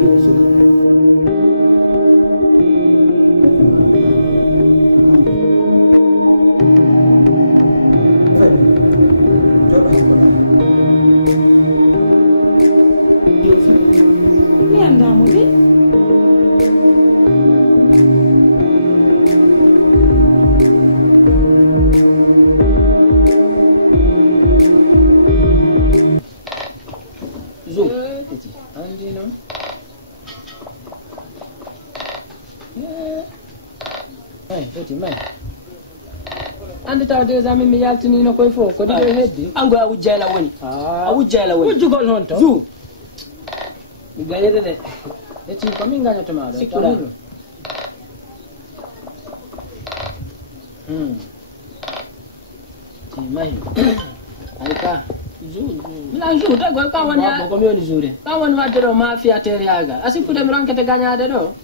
yo suka ande taw des amis mi yaltini no koy fo ko digo heddi ango a wujjayla woni a wujjayla woni wujjugol hon to zu mi gañede de eti ko min gañato ma do tamudo ti mai ay ka zu la zu da go ka woni ko mi woni zure ka woni wadde do mafia tere yaga asifude mi rankete gañade do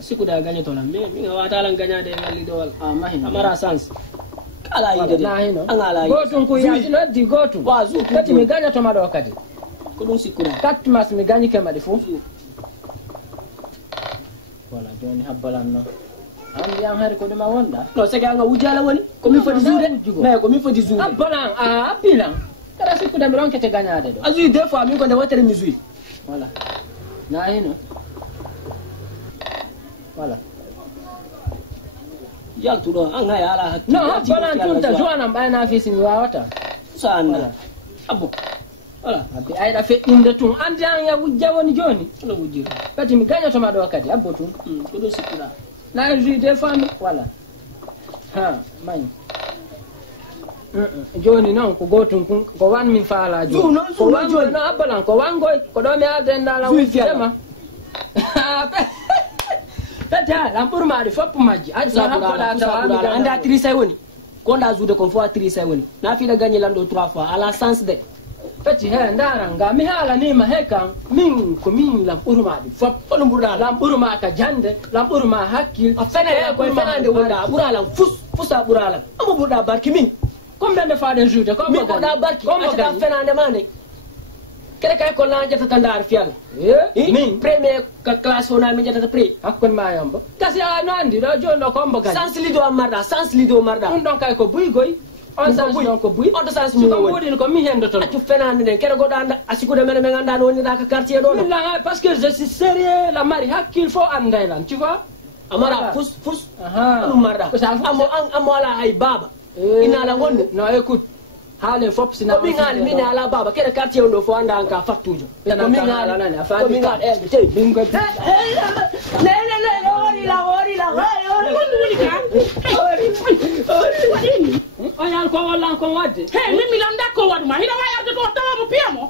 sikuda gañato lam mi wata lan gañade ngalli do wal mahi amara sans ala yide de angala yide gotun ko yati no di gotun wa zu kati mi ganya to mado kadi ko dum sikura kat mas mi ganyi ke madi fu wala joni habbalan no andi am hari ko dum wonda no sege anga wujala woni ko mi fodi zude me ko mi fodi zude habbalan a apilan kada sikuda mi ronkete ganyade do azu des fois mi ko de wotere mi zui wala na hino wala yal tudo an haya ala hakki no habbalan tunta joana bayna fi sin wawata sanna abo wala abi ayda fe inde tun andi an ya wujja woni joni no wujjiro kati mi ganya to ma do kadi abbo tun ko do sikura na jude fami wala ha mai joni non ko gotun ko wan min faala joni ko wan joni no habbalan ko wan goy ko do mi alden dala wujjama tata lampur ma di fop maji aja habala ta anda trisa woni ko nda zude ko fo trisa woni na fi da gagner lando 3 fois à la sens de peti he ndara nga mi hala ni ma heka min ko min lampur ma di fop on burda lampur ma ka jande lampur ma hakkil fene ko fenande wonda buralam fusa buralam amu burda barki min comme ben fa den jude ko burda barki ata fenande mande kere kay ko la jata tandar fial min premier classe ona mi jata pre akkon ma yamba kasi no andi do jondo ko mbo sans lido marda on don kay ko buy goy on sans don ko buy on do sans mo woni ko mi hendo to accu fenande den kere go do anda asiku de men nganda woni da ka quartier do la parce que je suis sérieux la mari hakil fo andai lan tu vois amara fus aha marda amo ala ay baba ina la wonde no écoute hale fop sina mingal mina ala baba kede quartier ndo fo anda anka fattujo ko mingal te bingo le ori la oya ko wala ko wadde he mimi lam dakko waduma hida waya do tawa mo piamo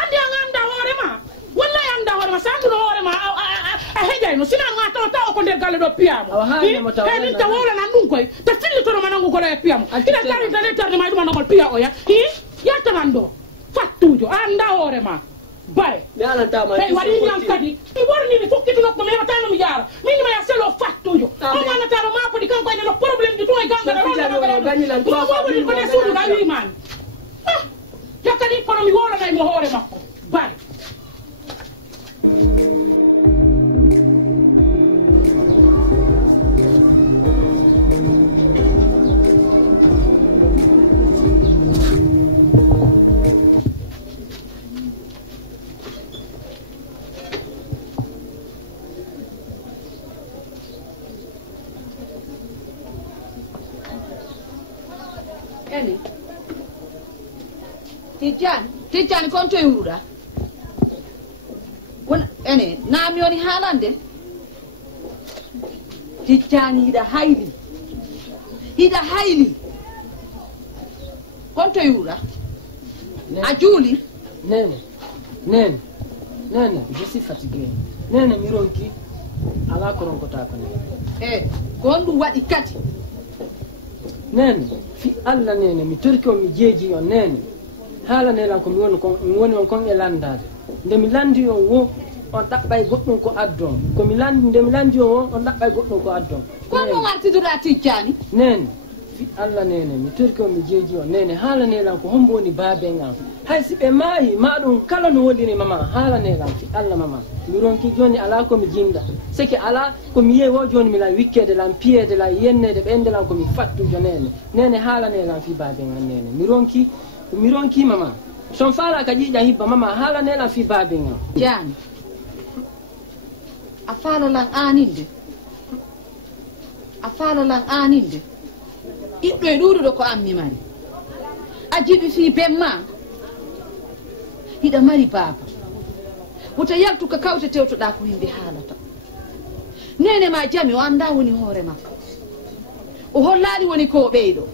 andi anga hore ma walla anda hore ma sandu hore ma a hejay no sina ngata tawa ko der galle do piamo he min tawala nan dum koy ta filli to manangu ko le piamo ina tari tare tare ma dum no pia oya ya tamando fattujo anda hore ma bare mi ala tama hey wadi nyam kadi mi warni mi fokki to ko me hatano mi yara min ma ya selo fattujo o ma na taro ma ko di kan ko no problem di to e ganga ro gani lan to ko ko ne sulu ga wi man ya kadi ko mi wala nay mo hore makko bare Tijani konto yura won ene nami woni halande Tijani hida hayli konto yura a juli nene je suis fatigué nene mi ronki ala ko ronko ta kan gondu wadi kati nene fi alla nene mi turki o mi jeji on nene hala ne lan ko mi woni on kon e landade nde mi landi on wo on dabbay goddum ko addon ko mi landi nde mi landi on on dabbay goddum ko addon ko mo ngarti dura Tijani nen fi alla nene mi turko mi jeji on nene hala ne lan ko hombo ni babe ngam hay sibe mayi ma dum kala no wodini mama hala ne lan fi alla mama mi ronki joni ala ko mi jinda seke ala ko mi yewo joni mi la wikkede lan piede la yennede bende lan ko mi fattu jonene nene hala ne lan fi babe ngam nene mi ronki mama son fala ka jija hibba mama hala ne lan fi babe ngam jani afala lan aninde iɗɗo e ɗuɗuɗo ko ammi mari a jiɓi fi bemma hiɗa mari baaba wota yaltu ka kawte tewtoɗa ko yimɓe haalata nene ma jami o anda woni hoore makko o hollani woni ko ɓeyɗo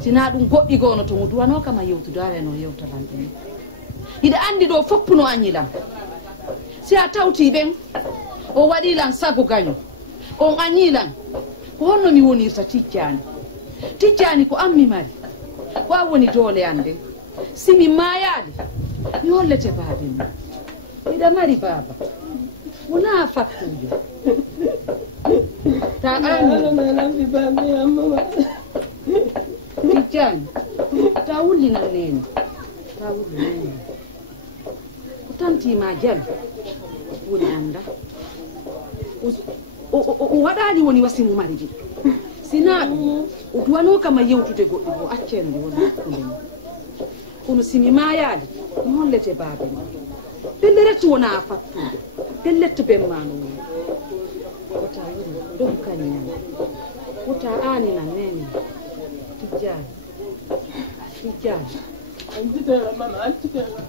sina ɗum goɗɗi goono to mo duwano kama yewtude areno yewtalan ɗum hiɗa andi ɗo foppuno añilan si a tawti ɓen o waɗilan sago gaño on añilan ko honno mi wonirta tijjani ko ammi mari wa woni doole ande simi mayaade mi hollete baabe mi miɗa mari baaba wona fattujo ta tijjani ta wullinan nene ko tantima jami woni anda o waɗani woni wasimu mari ɗi sina ɗum o duwano kama yewtude goɗɗo bo accende woni hakkude mum kono simi mayade mi hollete baabe ma pelle rettu wona fattude pelletto bemmano woni wota woni dow kaññam wota aninan nene tijjani antitela mama antitela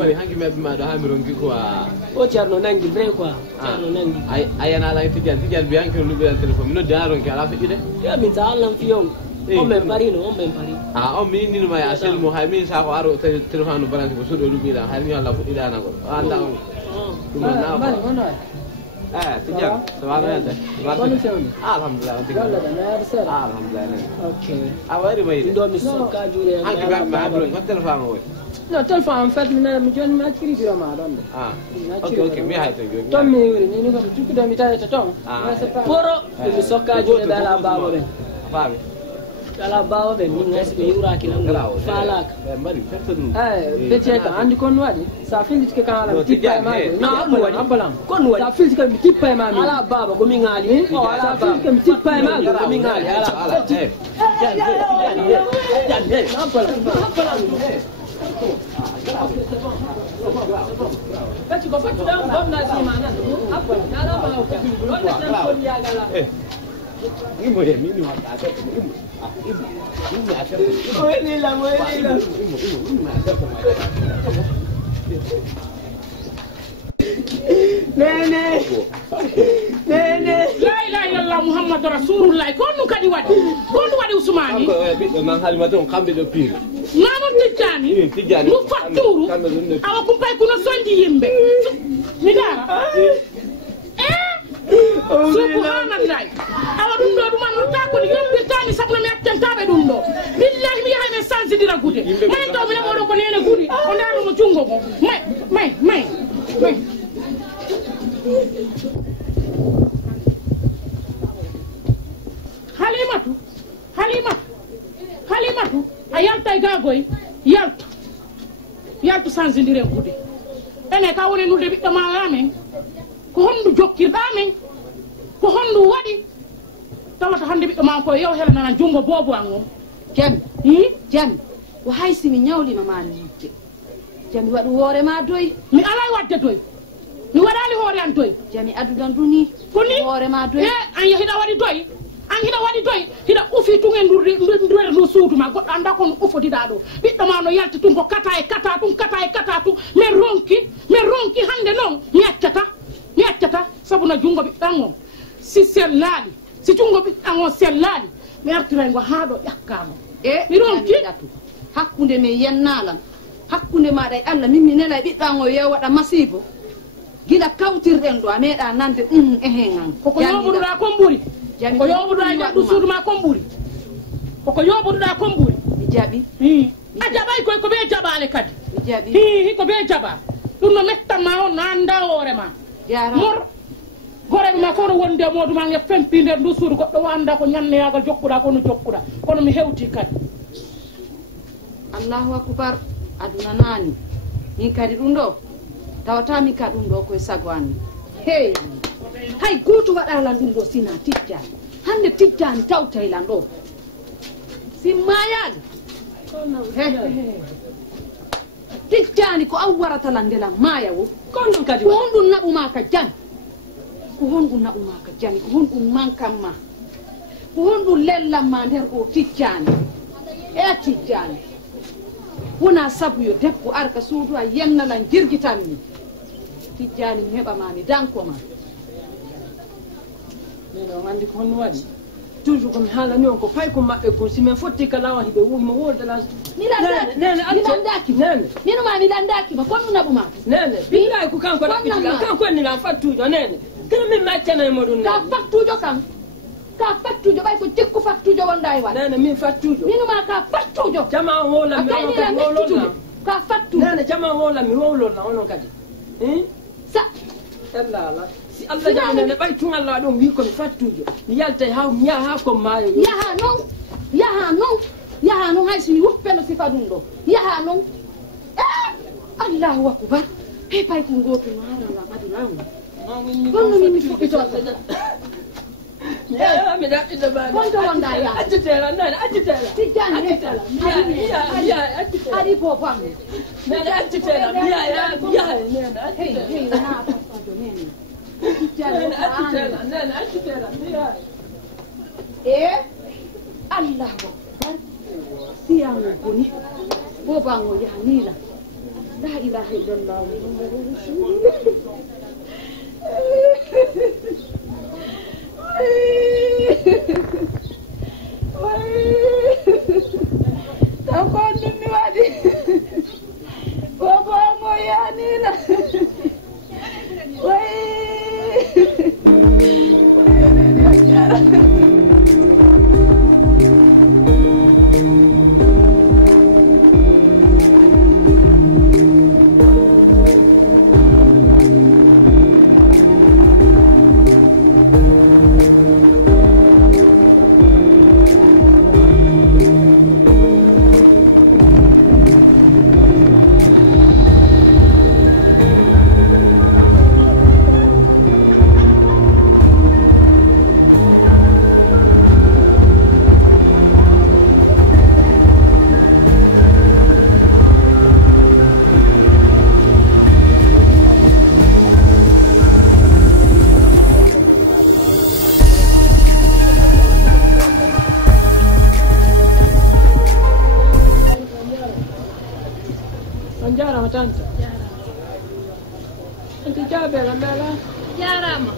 bari hangi me ma do hamiron ki quoi o jarno nangi vrai quoi jarno nangi ayana la tijan bi hanki lu be telephone no daron ki ala fi de ya min ta allan fi yon o men pari o min ni ma ya sel mo hay min sa ko aro telephone no branche ko sudo lu bi la hay mi ala fu ida na ko anda on dum na bali hono tijan subhanallah alhamdulillah alhamdulillah okay awari mai ndo mi sokka jure hanki ba ma bro ko telephone o no telephone en fait mi joni ma ciri biro ma don okay mi hayto jo tom mi wuri ni ko tukku do mi tawata ton poro mi sokka jure dala babo ben babe dala babo ben mi ngas be yura ki nan falak mari pertonu bete ka andi kon wadi sa filit ke kan ala tippa ma no no wadi ambalam kon wadi sa filit ke mi tippa ma mi ala baba ko mi ngali sa filit ke mi tippa ma ko mi ngali ala Peci ko fatu dan bom na si mana. Apa? Ala ba ko. Wala tan ko ya gala. Imo ye mini wa ta ta imo. Imo ata. Weli la. Imo ata ko. Nene. La ilaha illallah Muhammadu Rasulullah. Konu kadi wadi Usmani. Ko bi man halimaton kambe do pire. Nanon tijjani mu fatturu awa kumpay kuno sondi yimɓe midara subhanallah awa ɗum ɗo ɗumanno takoni yombirtani sabu no mi accantaɓe ɗum ɗo billahi mi yahay men sansidira gude manen taw minen oɗo ko nene guri o ndarumo jungo ko may halimatu a yalta e gagoy yaltu sansidiren gude ene ka woni nulde ɓiɗɗo ma amen ko hondu jokkirɗa men ko hondu waɗi tawata hande ɓiɗɗo ma ko yew helanana jungo bobo an on jami ko haysimi ñawlima ma yijje jami waɗu hoore ma doy mi alay wadde doy mi waɗali hoore an doy jami adudan duni ko ni hoore ma doy an hiɗa waɗi doy an hiɗa waɗi doy hiɗa ufi tungen nduwere ndu suudu ma goɗɗo anda kono ufotiɗa ɗo ɓiɗɗo ma no yalti tun ko kata e kata tum min ronki hande noon mi accata sabu no jungo ɓiɗɗan on si sellali si jungo ɓiɗɗan on sellali mi artiray ngo haa ɗo ƴakkamo mi ronki hakkunde men yennalam hakkunde maɗa e Allah min mi nela e ɓiɗɗan o yewaɗa masibo gila kawtirɗen ɗo a meeɗa nande ehen an koko yoɓuɗuɗa kon ɓuuri ko yoɓuɗuɗa e waɗɗu suudu ma kon ɓuuri koko yoɓoɗuɗa komburi mi jaɓi a jaɓay koy ko ɓe jaɓale kadi mi jaɓi hi ko ɓe jaɓa ɗum no mettanma on no anda hoorema mor gorema ma fof no wondi e moduma e fempi nder ndu suudu goɗɗo anda ko ñanneyagal jokkuɗa kono jokkuɗa kono mi hewti kadi allahu akbar aduna nani min kadi ɗum ɗo tawata min ka ɗum ɗo koye sago anni hey hay goto waɗalan ɗum ɗo sina tijjani hande tijjani tawtaylan ɗo simmayaɗo tijjani ko an waratalan ndelan maya wo kon ɗum kadi ko honɗum naɓuma ka jani ko honɗum naɓuma ka jani ko honɗum mankanma ko honɗum lellanma nder ɗo tijjani e tijjani wona sabu yo debbo arka suudu a yennalan jirgitanmi tijjani mi heɓamami dankoma min on andi ko honno waɗi toujours komi haalani on ko fay ko maɓɓe kon si min fotti ka lawan hiɓe wuhimo woldala mi landaki nene minuma mi landakima kon ɗum naɓumaka nene billahi ko kanko ɗaɓɓitilam kanko ennilan fattujo nene kono min mi accanaymo ɗum ka fattujo kam ka fattujo ɓay ko jikku fattujo wonda e wat nene min fattujo minuma ka fattujo jama wowlam mi onon kadi wowlollam ka fattujo nene jama wowlam mi wowlollam onon kadi sa allah ala si allah jaɓinene ɓay tun allah waɗon wi komi fattujo mi yaltay ha mi yaha ha kon maayo yaha noon hay somi wuppeno sifa ɗum ɗo yaha noon allahu akbar he pay ko goto no haralam adunama honno min mi fuɗɗitoto mi ɗaɓɓita baɗi konto wonda yaha accitela nane accitela tijjani ari ko fammi nene accitela mi yaha nene accitela hey wona fattujo nene nene accitela nene accitela mi yaha allahu akbar siyango boni bobango yahanila la ilaha illallah muhammadu rasulullah taw ko ɗum mi waɗi bobango yahanila tante anti jaɓela mbela jarama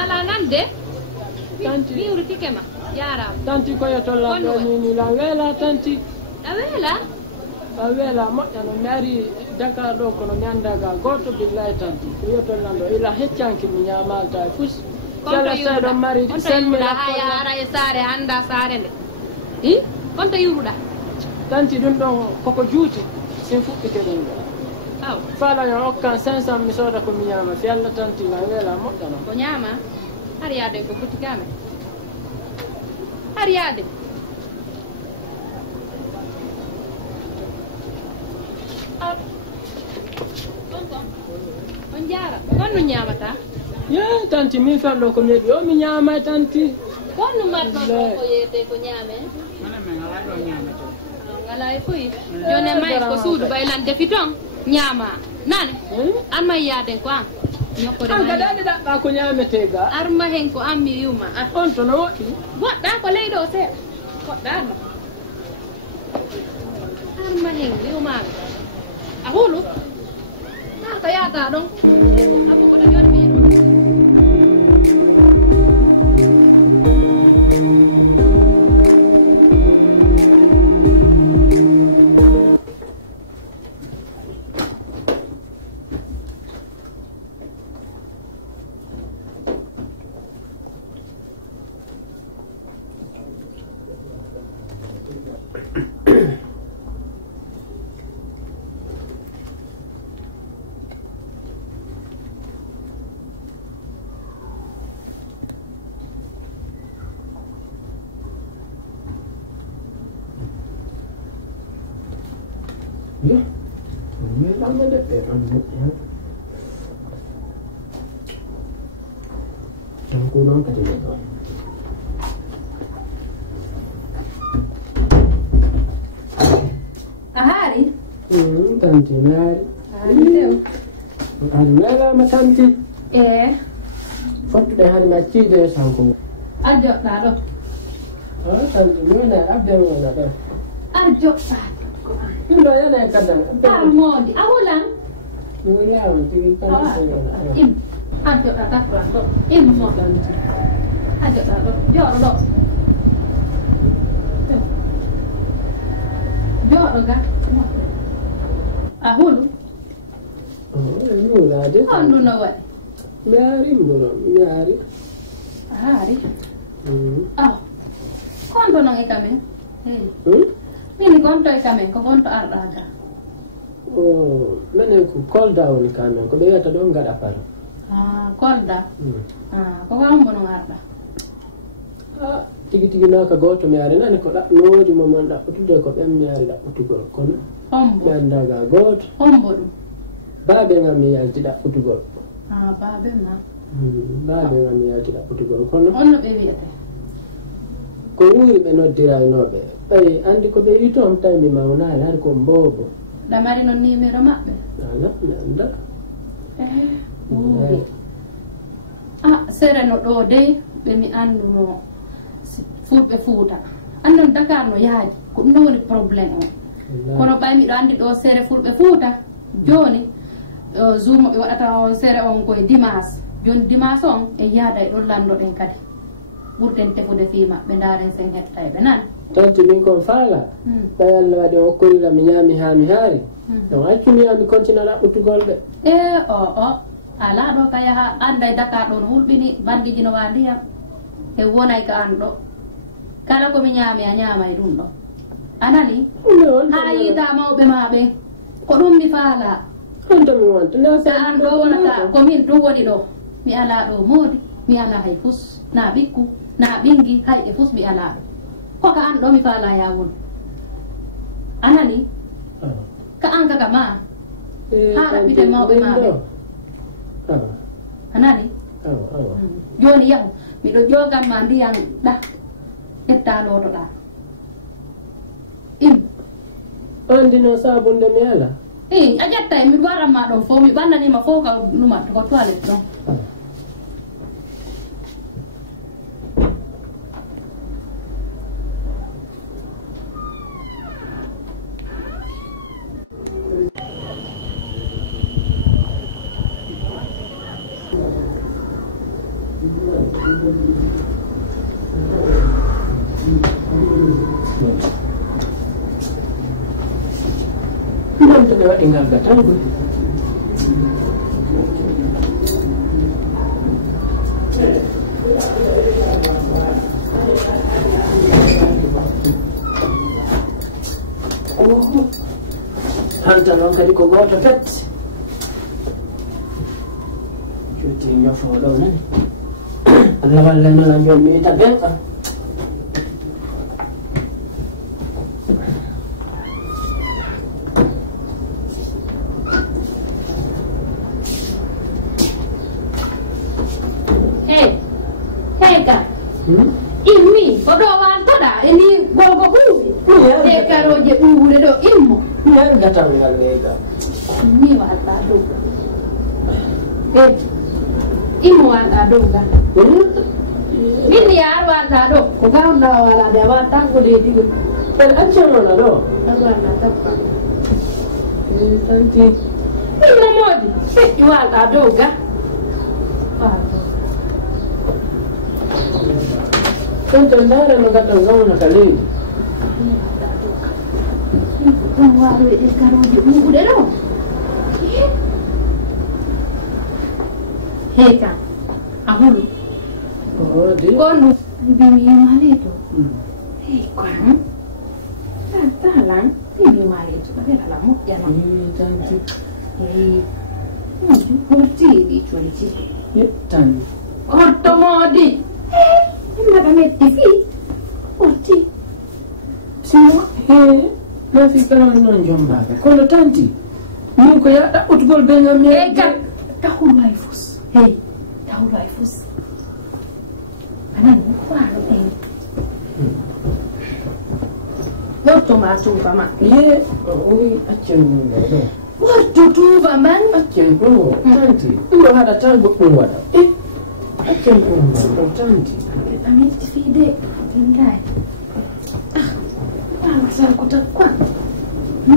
ala nande tanti miwritike ma jarama tanti koye tollanɗo nini la weela tanti a weela a weela moƴƴa no mi ari dakar ɗo kono mi andaga goto billahi tanti koyo tollanɗo ila heccanki mi ñamalta e fus sala seeɗo mari semmina ha yara e saare anda saare nde i konto yuruɗa tanti ɗum ɗon koko juuti sin fuɗɗike ɗum ɗo fala yo hokkan 500 mi sooda ko mi ñaama fi allah tanti la weela moƴƴa noon ko ñaama har yaade ko butikame har yaade on jaara gonno ñaamata ye tanti min felɗo ko meeɗi o mi ñaama tanti gonno matɗo ɗo ko yeyete ko ñaame ngala e foyi joni may ko suudu baylan defi toon ñaama nane arma yaaden ko an ñokkode an kadi andi ɗaɓɓa ko ñaamete ga arma hen ko an mi wiwma on to no woɗɗi goɗɗa ko leyɗo seeɗa goɗɗa arma arma hen wiwmaɓe a huulu har ko yaata ɗon abukoɗo joni mi yiɗo Me lama de pe anu ya. Tangku nang ka dile to. Ahari? Tanti Mary. Deu. Hari mela ma tanti. Foto de hari ma ti de sanku. Ajo tado. Tanti mana abde mana ba. Ajo. Ndo ya na kadang. Armodi. Awolang. Mula ti kan. Im. Ajo tado pronto. Im mo. Ajo tado. Joro do. Joro ga. Ahulu. Mula de. Anu no wa. Mary mura, Mary. Ahari. Konto nang ikame. Hmm? Nini konto ikame ko konto ardaga. Oh, menen ku call down kamen ko be yata don gada par. Kolda. Ko gambo no arda. Tigi na ka goto mi are nani ko da noji mo manda utude ko bem mi are da utugol kono. Ombo. Manda ga goto. Ombo dum. Babe ngam mi yalti da utugol. Babe ma. Babe ngam mi yalti da utugol kono. Onno be wiyete. Ko wuri be noddira nobe. Bay andi ko be yito on tammi ma wona har ko mbobo. Da mari non nimero mabbe. Ala nanda. Wuri. Sere no do de be mi andu mo fulbe fuuta. Andon Dakar no yaaji ko dum woni problème on. Kono bay mi do andi do sere fulbe fuuta. Joni zoom be wadata sere on koy dimanche. Joni dimanche on e yaada e do lando den kadi. Burten tefude fima be ndaren sen hetta be nan. Tanti min kon fala. Bay Allah wadi o kolila mi nyami ha mi hari. Donc accumi ami continue la utugol be. Ala do kaya ha andai Dakar don hulbini bandi jino wandi e wonay ka ando. Kala ko mi nyami a nyama e dum do. Anani? Hayi ta mawbe mabe. Ko dum mi fala. Anta mi wonta na sa an do wonata ko min to woni do. Mi ala do modi, mi ala hay fus, na bikku, na bingi hay e fus mi ala. Ko ka an do mi fala ya won. Anani? Ka an ka ma. Ha bite mawbe mabe. Anani? Joni yaw mi do joga mandi yang da etta lo to da. Andi no sabunde mi ala. Ajatta mi wara ma don fo mi banda ni ma fo ka numa to ko toilet don. Nanti lewat tinggal gatang gue. Hantar orang kadi kau gawat tet. Cucinya follow ni. Allah lanjut minta berapa? Imi, podo wanto da, ini golgo ubi. Karoje ubi do immo. Ya datang dengan lega. Ini wata doga. Immo wata doga. Ini ya wata do. Ko gaunda wala de wata ko de digo. Dan ancam mana do? Wala tappa. Tanti. Ini modi. Wata doga. Tentara mengatakan kau nak kali. Waru e karoje ude do. Heka. Ahulu. Oh, di. Kono bibi mali to. Kwan. Talang bibi mali to ka la mo ya no. Tanti. Porti di cholici. Tanti. Ortomodi. Enggak metti fi. Porti. Semua. ma fi kala non jomba ko no tanti min ko ya dabbutugol be ngam mi e gam tahul way fus hey tahul way fus anan ko aro e Morto ma tuva ma ye oi accen do Morto tuva man accen ko tanti ndo hada tan goddum wada accen ko tanti Amit fide indai Sa kota kwa ne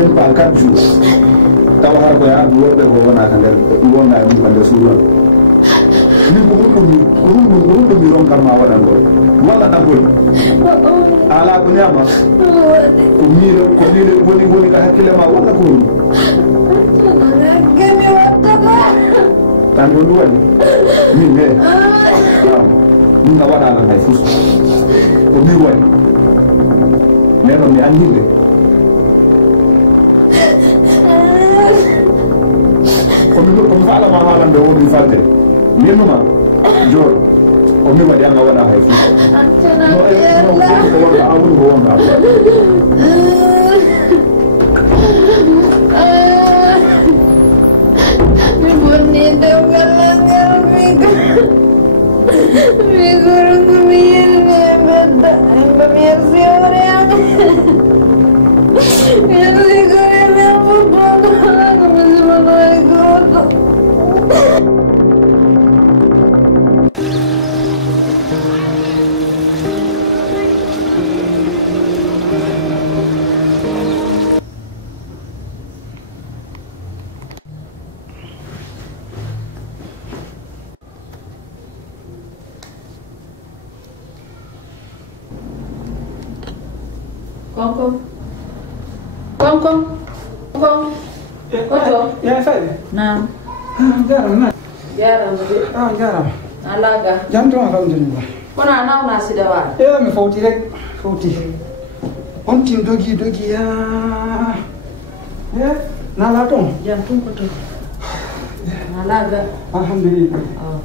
même pas 4 jours. Tawa har ko ya worbe ko wona kan der wona dum kan der suudo. Ni ko mi ron kan ma wada go. Wala na go. Ala ko nyama. Ko miro ko lile goni ka hakile ma wala ko. Gemi watta ba Tan do wani. Min ne. Min na wada na hay fus. Ko mi wani. Neno mi andinde. Comme ça, la maman de haut du falde. Minuma, Jor, au milieu de la wada hay fus. Ya Fadi. Naam. Jaram. Jaram. Alaga. Jam to alhamdulillah. Kona nauna sidawa. Mi fawti rek, fawti. On tim dogi ya. Nala ton. Jam tun ko to. Alaga. Alhamdulillah. Oh.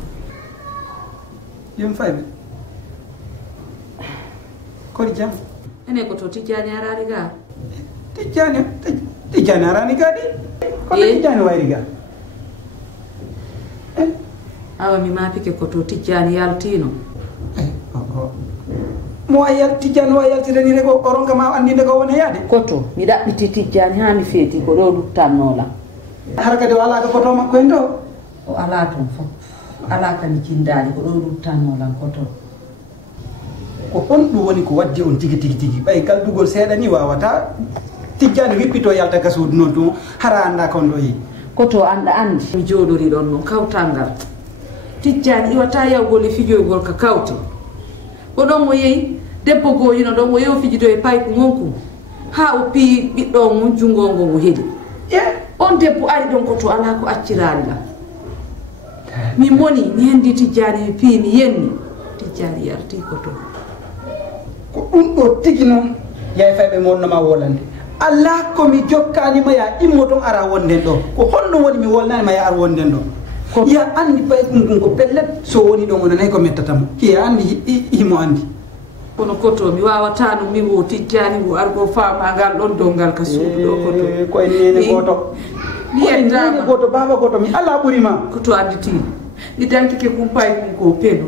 Yum Fadi. Ko jam. Ene ko to tijani arariga. tijjani arani kadi kono tijjani wayri ga awa mi mapike koto tijjani yaltino mo ayal tijjani wa yaltirani rego oronga ma andinde ko wona yaade koto mi ɗaɓɓiti tijjani ha mi feeti ko ɗo ɗuttannola hara kadi o alaka koto makko en ɗo o ala toon fof ala kani jindali ko ɗo ɗuttannolan koto ko on ɗum woni ko waddi on tigi tigi tigi ɓay galdugol seeɗa ni wawata tijjani wippito yalta ka suudu noon tuma hara anda kon ɗo yi koto anda andi mi jooɗori ɗon noon kawtal ngal tijjani iwata yawgol e fijoygol ka kawte ko ɗon mo yehi debbo goo yino ɗon o yew fijito e payku gonku ha o pii ɓiɗɗo mum jungo ngo mo heeɗi on debbo ari ɗon koto ala ko accirani lam mi moni mi hendi tijjani mi pii mi yenni tijjani yarti koto ko ɗum ɗo tigi noon yay fayɓe monnoma wolande ala komi jokkanima ya immo toon ara wonden ɗo ko honɗum woni mi wolnanima ya ar wonden ɗo ya andi paykum kum ko pellet so woni ɗon onanayi ko mettatamo hiya andi himo andi kono koto mi wawata no mi wo tijjani wo argo famagal ɗon dow ngal ka suudu ɗo koto koye nene goto nene goto baba goto mi ala ɓuurima koto anditi mi dantike kum paykum ko peno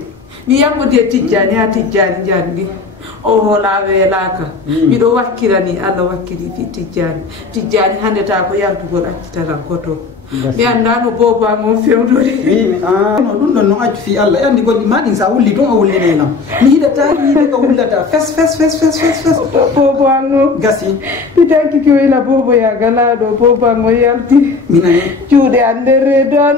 mi yammodi e tijjani ha tijjani jandi o hola weelaka miɗo wakkirani Allah wakkiri fi tijjani hande ta ko yaltugol accitaran koto mi anda no boba mon fewdori wimi no ɗum ɗon noon accu fi Allah andi goɗɗi ma ɗin sa wulli toon a wullinenam mi hiɗata yiide ko wullata fes boba ngo gasi mi tanki ko wila bobo yagalaɗo boba ngo yalti minani cuuɗe ande redon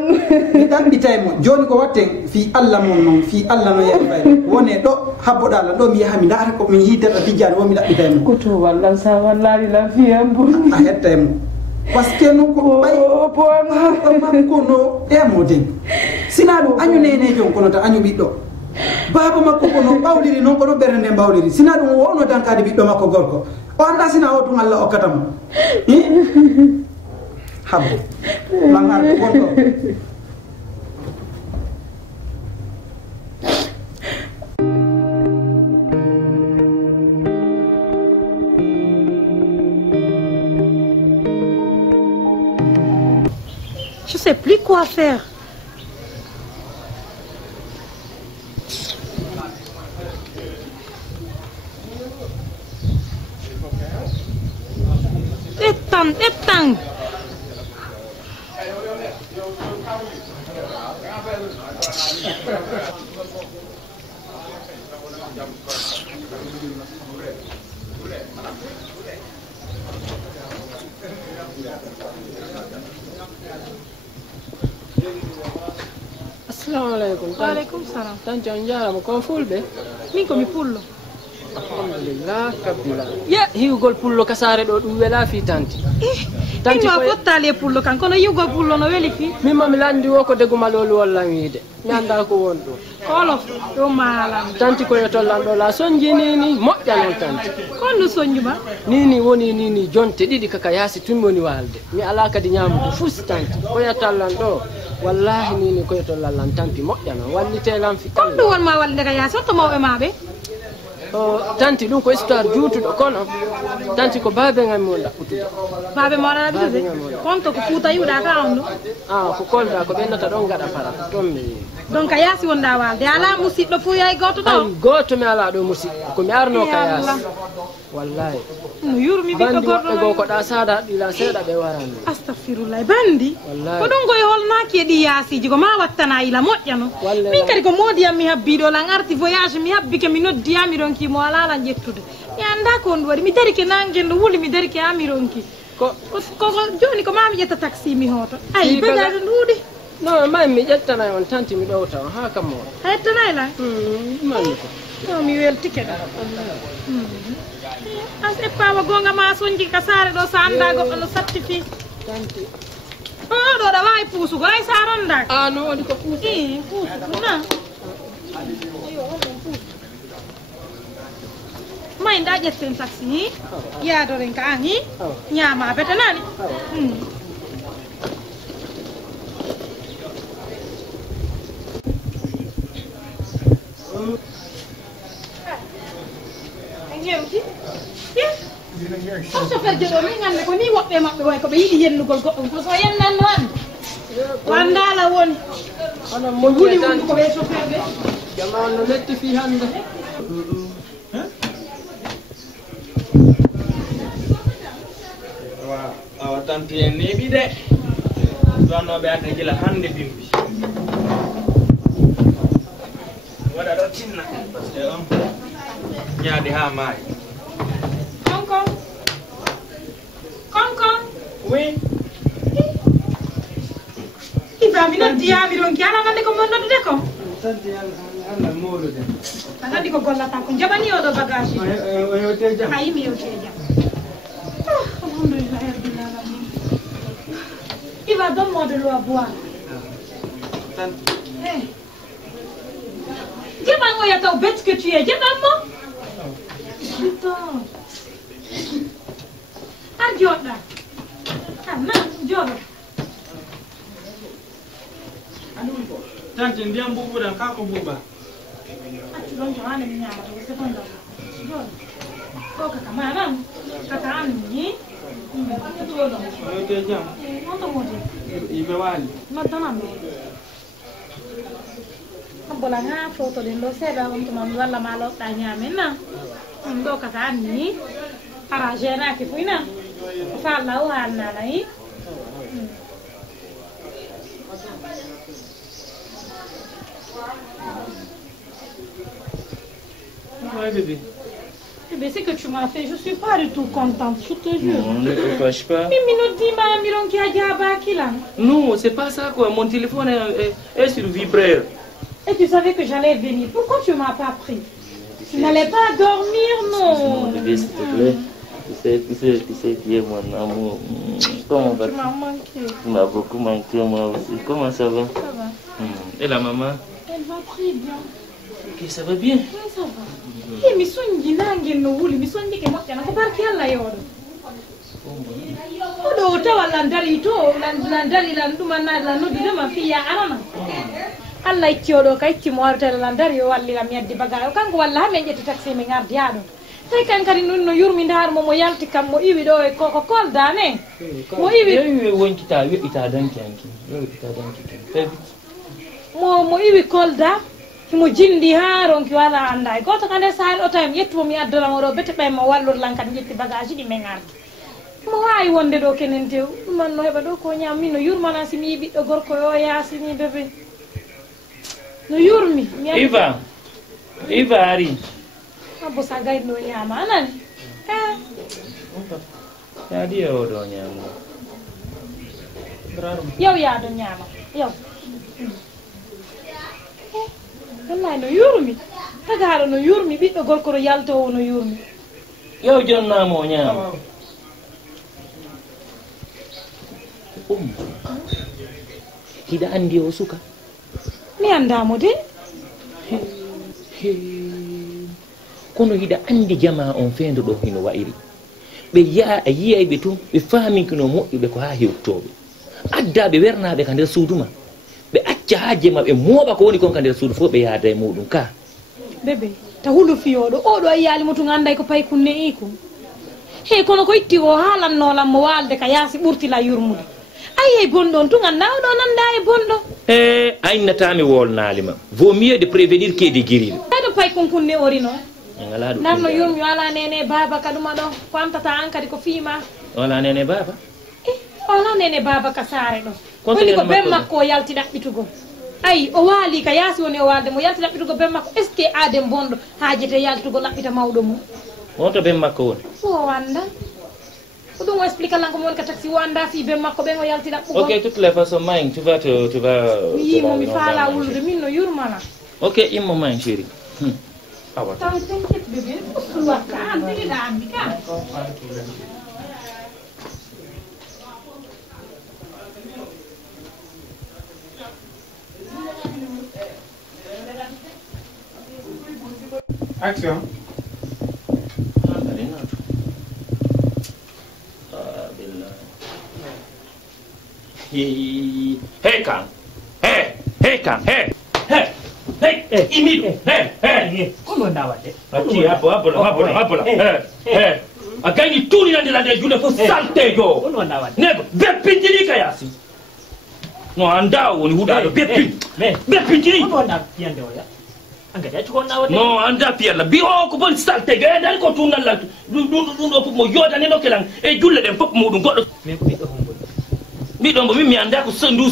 mi ɗaɓɓitaymo joni ko watten fi Allah mon noon fi Allah no yahi fayde wone ɗo habboɗala ɗo mi yaha mi dara ko min hiidata tijjani wo mi ɗaɓɓitaymo koto wallan sa wallani la fiyam bonni a hettaymo par ce que non ko ɓay makko no emoden sina ɗum añu nenejon kono ta añu ɓiɗɗo baba makko kono ɓawliri noon kono ɓerde nde ɓawliri sina ɗum wowno dankade ɓiɗɗo makko gorko o anda sina o tun Allah okkatamo habbo mangarko gonɗo Je sais plus quoi faire. Étang. Assalamu alaikum. Wa alaikum salam. Tanti on jarama kon fulɓe Min komi pullo. alhamdulillah kabila ya hiwgol pullo kasare ɗo ɗum wela fi tanti Tanti ko fottali e pullo kan kono yiwgol pullo no weli fi min mami landi wo ko degumalolu wallan wiide mi anda ko won ɗo kolof ɗo malam tanti koye tollan ɗo la soñji nini moƴƴa noon tanti konno soñjuma nini woni nini jonte ɗiɗi kaka yaasi tun woni walde mi ala kadi ñamude fus tanti koye tallan ɗo wallahi nini koye tollallan tanti moƴƴa noon wallitelan fi kon ɗum wonma walde ka yaasi sotto mawɓe maɓe tanti ɗum ko histoire juutuɗo kono tanti ko baabe ngam mi won ɗaɓɓutude baɓe mawɗa ɗaɓɓutude konto ko fuuta yiwɗa ka on ɗo ko kolda ko ɓennata ɗon gaɗa para toon mi donc a yaasi wonɗa walde ala musidɗo fo yay goto ɗo ay goto mi ala ɗo musidɗo komi arno ka yaasi wallahi no yurmi ɓiɗɗo bandi goɗɗo woɓɓe goo ko ɗa saada ɗila seeɗa ɓe warani astahfirullah bandi Wallahi. ko ɗum koye holnaki e ɗi yaasiji ko ma wattana ila moƴƴa no Wallahi. min kadi ko modiyam mi habbiɗo lan arti voyage mi habbike mi noddiyami ɗonki mo alala ƴettude mi anda ko on ɗum waɗi mi darike nanguel ɗo wuuli mi darike amironki ko koko joni ko mami ƴetta taxi mi hoto ayi Si, bagage nduuɗi non mami mi ƴettanay on tanti mi ɗowta on ha kam moɗo a ƴettanay lan manni ko o mi weltike ɗa as e pawa gonga ma soñji ka saare ɗo sa anda goɗɗo no satti tanti ɗo ɗa wawi puusugo ay sa rondaka no waɗi ko puus puusugo na may nda ƴetten taxi hi yaadoren ka an hi ñaama bete nani ñewti on chauffeur jeɗo min gande ko ni woɓɓe maɓɓe way koɓe yiɗi yennugol goɗɗum ko so yennanno an wandala woni ana mo wuli wuli ko ɓe chauffeur ɓe jama on no letti fi hande awa tanti en neeɓi de wannoɓe adde gila hande bimbi waɗa ɗo tinna par ce que on ñaadi ha maayi konkon konkon oui iba mi noddiyami ɗon ki ala gande ko mon noddude ko tanti allah molude a gandi ko gollata ko jaɓani oɗo bagage o yewte jam a yimi yewte jam alhamdulillah rabbil alamin iba donne-moi de l'eau à boire jaɓanmo ya taw bête que tu es jaɓanmo putain a joɗɗa a nan joɗo tanti ndiyam bubuɗan ka ko buuba accu ɗon to hande mi ñamata ko seconde joɗo o kaka manan kaka an ni o yewte jam noto modi yiɓe waali noddanamɓe bola ha foto ɗen ɗo seeɗa on tuma mi walla ma loɗɗa ñamen na ɗo kaka an ni ara géraki fuy na fa allah o haalnanayi ouais bébé bébé c'est que tu m'as fait je suis pas du tout contente je te jure non ne te fâche pas mimi no dima miron ki aja bakilan non c'est pas ça quoi mon téléphone est sur vibreur et tu savais que j'allais venir pourquoi tu m'as pas pris tu n'allais pas dormir non bébé s'il te plaît tu sais qui est mon amour comment vas-tu? Tu m'as manqué. Tu m'as beaucoup manqué moi aussi comment ça va? Ça va. Et la maman? Elle va très bien. Ok ça va bien? Oui ça va. Mi soñji nangue no wuli mi soñjike moƴƴana ko barki allah yoɗo oɗo tawa lan dari to lan dari lan ɗumannaɗe lan noddudema fiya arana allah itti oɗo ka itti mo wartele lan dari o wallilam yaddi baga o kanko walla ha min ƴetti taxi min ardi ha ɗon tawi kan kadi nun no yurmi darmo mo yalti kam mo iwi ɗo e koko koldane mo iwi wonkita weɓɓita danki anki weɓɓita danki fais vite mo iwi kolda mo jindi ha ronki wala anda e goto kande sahel o tawi mi ƴettumo mi addoramo ɗo bete ɓaymo wallorlan kadi ƴetti bagage ɗi min ardi mo wawi wonde ɗo kenen tew ɗuman no heɓa ɗo ko ñam min no yurmana simi yi ɓiɗɗo gorko yo yasini bébé no yurmi Iva ari abo sa gayno ñama anani yaadi e oɗo ñama yow yaado ñama yow wallahi no yurmi tagaɗo no yurmi ɓiɗɗo gorko to yaltowo no yurmi yow jonnamo ñama hiɗa andi o suka mi andamo de kono hiɗa andi jama on fendo ɗo hino wayri ɓe yiyayɓe tun ɓe faminkino moƴƴuɓe ko ha hewtoɓe addaɓe wernaɓe ka nder suudu ma ɓe acca haaje ma ɓe mooɓa ko woni kon ka nder suudu fof ɓe yaada e muɗum ka bébé ta hulo fiyoɗo oɗo a yiyalimo tun anday ko pay kunne i ko hey kono ko itti o haalannolam mo walde ka yaasi ɓurtila yurmude ayi bonɗon tun anda oɗo nanda e bonɗo aynatami wolnalima vaut mieux de prévenir que de guérir ayɗo pay kon kunne ori noon ngala ɗum nanno yurmi wala nene baba ka ɗuma ɗo ko antata an kadi ko fiima wala nene baba wala nene baba ka saare ɗo woni ko ben makko o yalti ɗaɓɓitugol ayi o waali ka yaasi woni o walde mo yalti ɗaɓɓitugo ben makko est ce que aden bonɗo haajete yaltugo ɗaɓɓita mawɗo mum wonto ben makko woni o wanda ko ɗum o explique lan ko mo woni ka taxi wanda fi ben makko ɓen o yalti ɗaɓɓugol ok toutes les façons mayin tu vas mi yimo mi faala wullude min no yurmana ok immo mayin chéri awa taw t'inquiète bébé usul wakka an teliɗa ammi ka action Hey Kang, hey Kang, hey Imido, hey Come on now, Aqui, abola, a gagni tuni nande la de julle fo salte jo nego beppintini kayasi no anda woni huɗaɗo beppintini no anda piyalla bi o ko bon salte jo e dari ko tunalla ɗum ɗo fof mo yodaneno kelan e julle ɗen fof muɗum goɗɗo mbiɗon mbo min mi anda ko ndu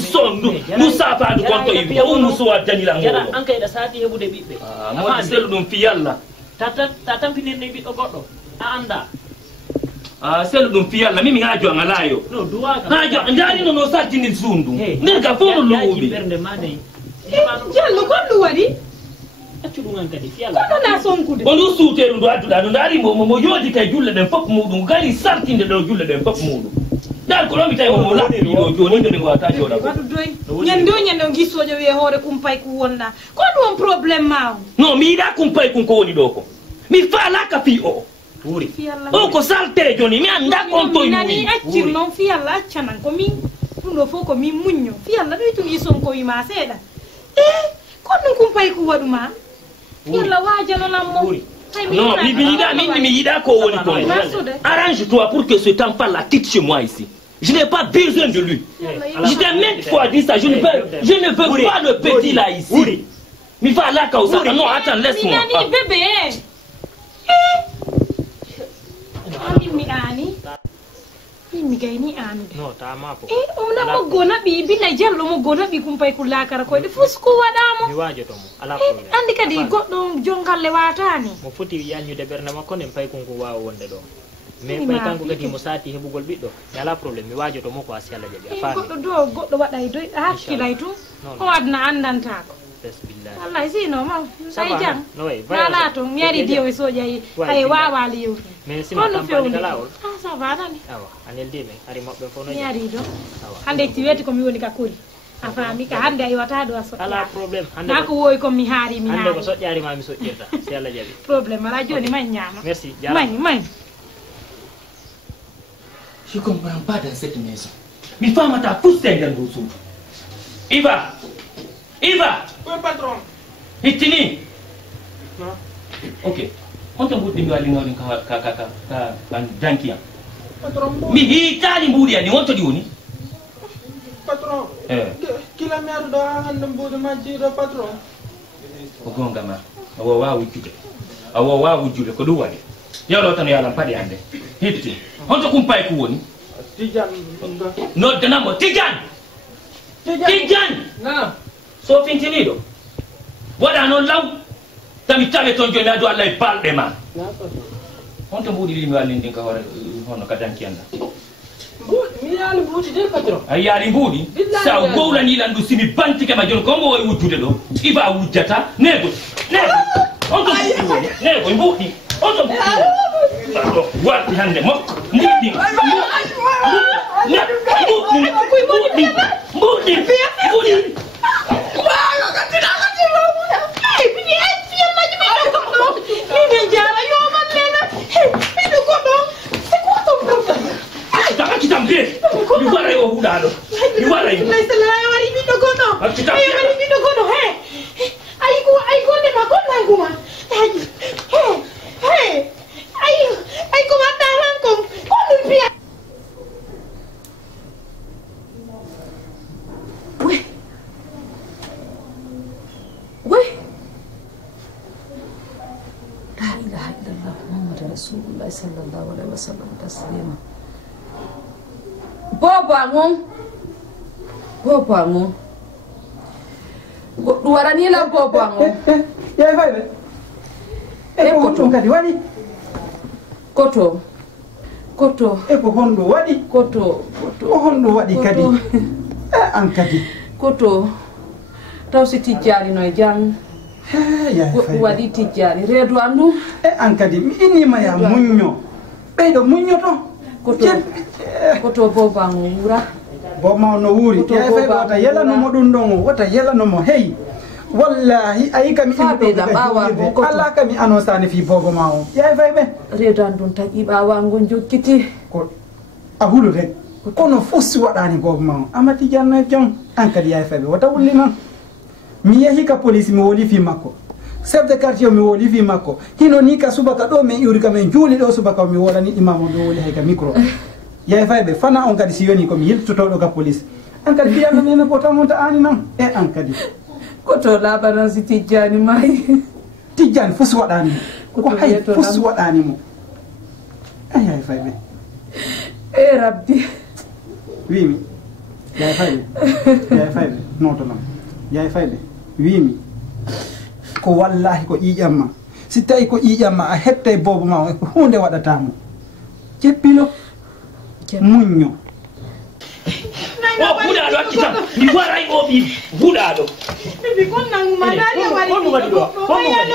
safaadu gonto ibi o umu sowa danilan oɗo an kayɗa saati heɓude ɓiɓɓe moƴƴi selu ɗum fiyalla ta tampinirne ɓiɗɗo goɗɗo a anda selu ɗum fiyalla mimi haajo an alayo haajo jarino no sartini sundu nder ga fof no lowuɓi ɓernde ma nayi jallo goɗɗum waɗi accu ɗum an kadi fiyalla koɗona sonkude o ndu suuteru ndu adduɗa ɗo ndaari mo yoodi kay julle ɗen fof muɗum gari sartinde ɗo julle ɗen fof muɗum dal ko ɗon mi tawi omo laɓɓiɗo joni nde wata joɗa waɗu doy ñande o ñande o gisojo wiye hoore kumpay ko wonɗa ko ɗum on probléme ma o non mi yiɗa kumpay kun ko woni ɗo ko mi faalaka fi o wuri o ko salte joni mi anda on toye nani accir noon fiyalla accanan ko min ɗum ɗo fof ko min muñño fiyalla ɗoy tum ison ko wima seeɗa ko ɗum kumpay ko waɗuma fiyalla wajanonammo non mi yiɗa min mi yiɗa ko woni ko arrange-toi pour que cet enfant la quitte chez moi ici. Je n'ai pas besoin de lui. Je t'ai maintes fois dit ça. Je ne veux pas le petit là ici. Mi fa la causa. Non, attends, laisse-moi. Nani bébé. Mi ani. Mi gayni anude. No, ta mapo. Ona mo gona bi billa jallo mo gona bi kumpay kulla kara ko de fusku wadamo. Mi wajoto mo. Ala problème. Andi kadi goddo jongalle watani. Mo foti yanyude berne makko nen pay kunko wawo wonde do. Mais pay kanko kadi mo sati hebugol biddo. Yala problème mi wajoto mo ko asi Allah jabi afani. Goddo waday doy hakkilay tu. O adna andanta ko. Bismillah. Wallahi sino ma. Ay jang. No way. Wala to mi yari dio e soja yi. Ay wawa li yow. Mais sima campagne kala Ah ça va nani. Awa anel dime ari mabbe fo no mi yari do. Hande ti weti ko mi woni ka kuri. Afami ka hande ay wata do aso. Ala problème hande. Nako woy ko mi haari mi haari. Hande ko sojjari ma mi sojjirta. Si Allah jabi. Problème ala joni man nyama. Merci. Jara. Man. Je comprends pas dans cette maison. Mi femme ta pousse dans le sous. Iva. Oui, patron. Hitini. Non. Ok. On te budi mi wali ngawni ka dankia. Patron. Mi hitani budi ani wonto di woni. Patron. Kila mi aɗa ɗo hande mbuuɗi majjiɗo patron. Ko gonga ma. Awo wa wujjude ko ɗum waɗi. Yewɗo tan yalan paɗi hande. Hitti. Honto kumpay ko woni? Tijan. Noddanamo Tijan. Naam. So fintiniɗo. Waɗa noon law. Tami tawe toon joni adu Allah e balɗe ma. Honto mbuuɗi ɗi mi wallini ɗin ka hono ka danki anda. Mi yaali mbuuɗi de patron. A yaari mbuuɗi sa gowlanilan ɗum simi bantike ma joni komo wowi wujjude ɗo iba wujjata nego honto mbuuɗi woni nego mbuuɗi honto mbuuɗi warti hande mokko mbuuɗi mi waray o huɗaɗo mi waray wari ɓiɗɗo goɗɗo wari ɓiɗɗo goɗɗo ay gonde ma goɗɗankuma ay ko waɗɗa tan kon ko ɗum piya la ilaha illallah muhammadu rasulullah sallallahu alaihi wasallam taslima bobo angon goɗɗum waranila bobo angon yey fayɓe ko ɗum kadi waɗi koto ko honɗo waɗi koto ko honɗo waɗi kadi an kadi koto taw si tijjani no e jang goɗɗum waɗi tijjani reedu andu an kadi mi innima ya muñño ɓeyɗo muññoto koto bobo angon wura boma no wuuri yey fayɓe wata yalanomo ɗum ɗon o wata yalanomo hey wallahi ayi kami ala kami annosani fi bobo ma o yey fayɓe reedu andun taƴi ɓawangon jokkiti ko a huulu rek kono fof si waɗani bobo ma o amati janno e jom an kadi yey fayɓe wata wulli noon mi yeehi ka police mi woli fi makko chef de quartier mi woli wi makko hino ni ka subaka ɗo min iwri ka min juuli ɗo subaka mi wolani imam o mi woli hay ka micro yay fayɓe fana on kadi si yoni komi yiltotoɗo ka police an kadi mbiyanno mimi ko tamonta ani noon e an kadi koto laɓanan si tijjani mayi tijjani fof si waɗanimo ko hay fof si waɗanimo a yay fayɓe e rabbi wimi yay fayɓe noto noon yay fayɓe wimi ko wallahi ko ƴiƴamma si tawi ko ƴiƴamma a hettay bobo ma hunde waɗatamo jeppilo muñño o huuɗaɗo accita mi waray o ɓi huuɗaɗo bibi kon nanguma dali wari ono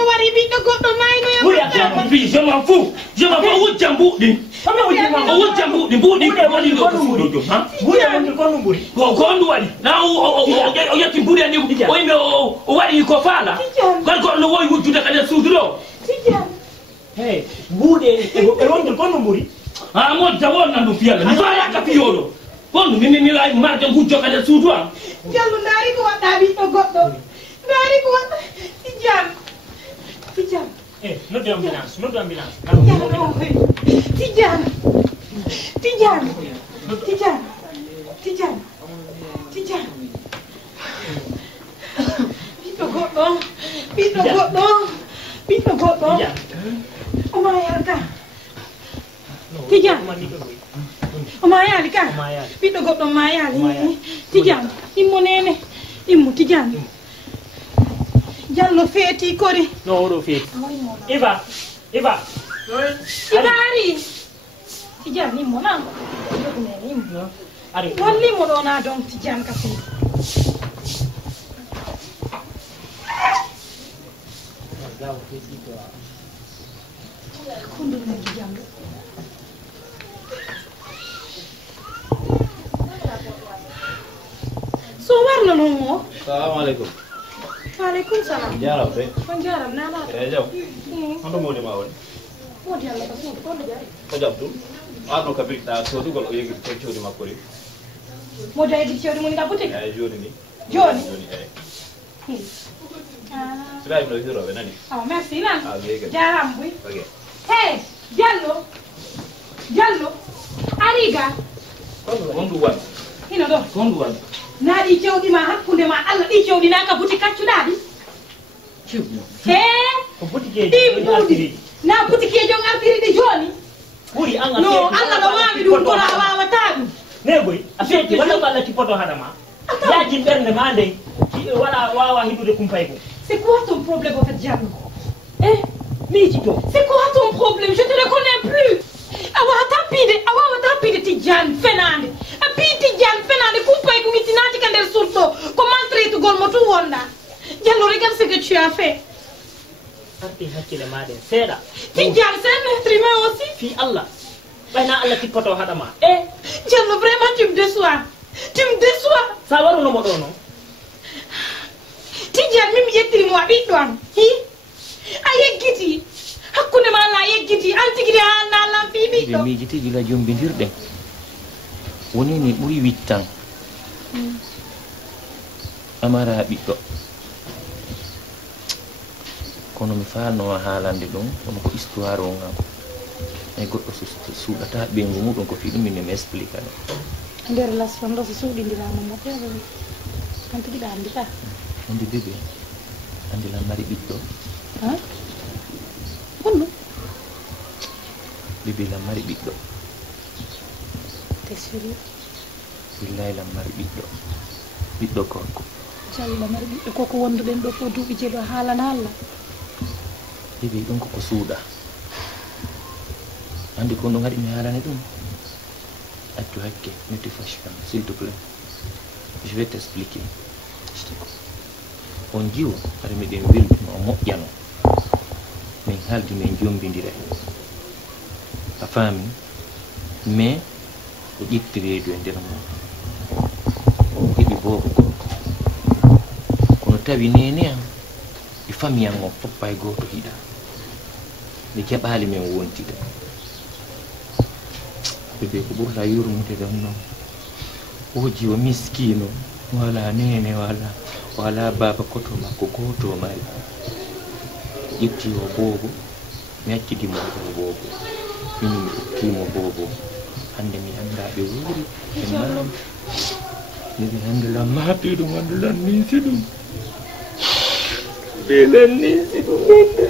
wari ɓiɗɗo goɗɗo maynoya ɓuri accita bi je m'en fous o wujja mbuɗi o wujja mbuɗi mbuɗi woni ɗo ko suuɗo jom ha ko ondu waɗi na o yetti mbuɗi ani o yimɓe o waɗi ko faala kon goɗɗo wowi wujjude ka nder suudu ɗo hey mbuɗe e wonde konno mburi ha modda wonnan ɗum fiyalla mi faalaka fiyoɗo wondu mi wawi marde gujjo ka nder suudu am jallu ndaari ko waɗɗa ɓiɗɗo goɗɗo ndaari ko waɗɗa Tidiane noddu ambulance Tidiane ɓiɗɗo goɗɗo oma yarka Tidiane oma yaali ka ɓiɗɗo goɗɗo ma yaali Tidiane immo nene immo Tidiane jallo feeti kori no oɗo feeti iba ari Tidiane immo nango nene immo wallimo ɗo na donc Tidiane ka feeti so warno noon o salamu aleykum waaleykum salam jaram de on jaram nanaɗo e jaw honto modi ma woni modi allah ka suudu kono jari ko jabdu arno ka birɗa sodugol o yegiri to cewdi makko ri modi a yegiri cewdi mum ga boutique eyi joni ni joni eyi sirayi no hiroɓe nani merci nan yegiri jaram boy hey Diallo ariga hondu wan hino ɗo hondu wan na ɗi cewɗi ma hakkude ma Allah ɗi cewɗi naka buti kaccuɗaɗi ɗi mbuɗi na butikejo artiri ɗi joni ɓuri an no Allah ɗo wawi ɗum kono a wawata ɗum negoy a feeti walla ko Allah tippoto haɗama yajin ɓernde ma nde wala wawa hiɗude kumpay ko c'est quoi ton problème en fait Diallo miiji to c'est quoi ton problème je te reconnais plus awawa tampide Tidiane fenade a pi Tidiane fenade kumpay ko wittinati ka nder surto ko maltraite gol mo tum wonɗa Diallo regarde ce que tu as fait arti hakkille maɗen seeɗa Tidiane c'est un être humain aussi fi Allah ɓayna Allah tippoto haɗama Diallo vraiment tu me déçois sa warunomo ɗo noon Tidiane min mi yettirimo a ɓiɗɗo am a yeggiti hakkude ma Allah yeggiti an tigui haalna Allah fi ɓiɗɗo miiji gila jombindirɗen woni ni ɓuuri wittan amara ɓiɗɗo kono mi falnoma haalande ɗum kono ko histoire o ngam e goɗɗo suuɗata ɓeygu muɗum ko fi ɗum min mi explique aɗa nder lasfam ɗo so suuɗindirama mo feere an tigiɗa andi ka andi bébé andi lan mari ɓiɗɗo gonɗum bébé lan mari ɓiɗɗo t'es sérieux billahi lan mari ɓiɗɗo gorko Diallo mari ɓiɗɗo koko wonduɗen ɗo fo duuɓi jeeɗo haalana Allah bébé ɗum koko suuɗa andi kon ɗum haɗi mi haalane ɗum accu hakke ne te fâche pas s'il te plaît je vais t'expliquer on jiwo haɗa miɗen weltuma o moƴƴano min haaldi min jombidira a faami mais o ƴetti reedu e nder mum o heɓi boobo gorko kono tawi nene am e famille an o foppa e gooto hiɗa mi jaɓaali min wontida bébé ko ɓurta yurmude ɗon noon o jiwo miskino wala nene wala baba koto makko goto mari ƴetti o boobo mi accitimo o boobo min mi ittimo boobo hande mi anda ɓe wuuri ɓe maam miɗi hande lam maaɓi ɗum hande lan niisi ɗum ɓe lan niisi ɗum hande.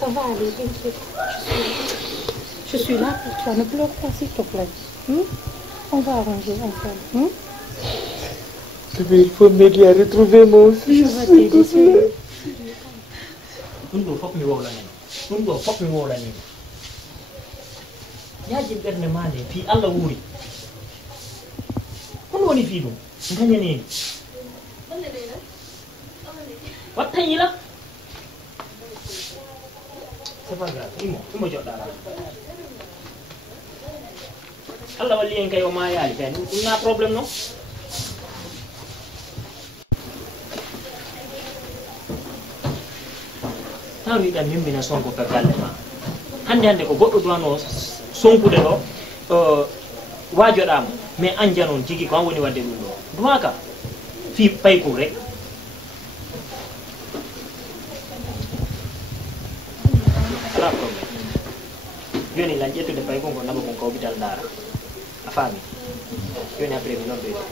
Ça va aller, t'inquiète. Je suis là pour toi. Ne pleure pas, s'il te plaît. On va arranger ensemble. Il faut m'aider à retrouver mon fils. Je vais t'aider, s'il ɗum ɗo fof mi wowlanima ɗum ɗo fof mi wowlanima yaaji ɓerde ma nde fi Allah wuuri hono woni fi ɗum dañanimi watta yila c'est pas grave imo joɗɗa Allah walli en kay o ma yaali kay ɗum na probléme noon taw wiɗa mimmina sonko ka galle ma hande ko goɗɗo duwano sonkude ɗo wajoɗama mais an janon tigui ko an woni wadde ɗum ɗo duwa ka fi paykour rek ala probléme joni lan ƴettude paykour ngo naɓa kon ka hôpital Dara a faami joni après mi noon ɓeydo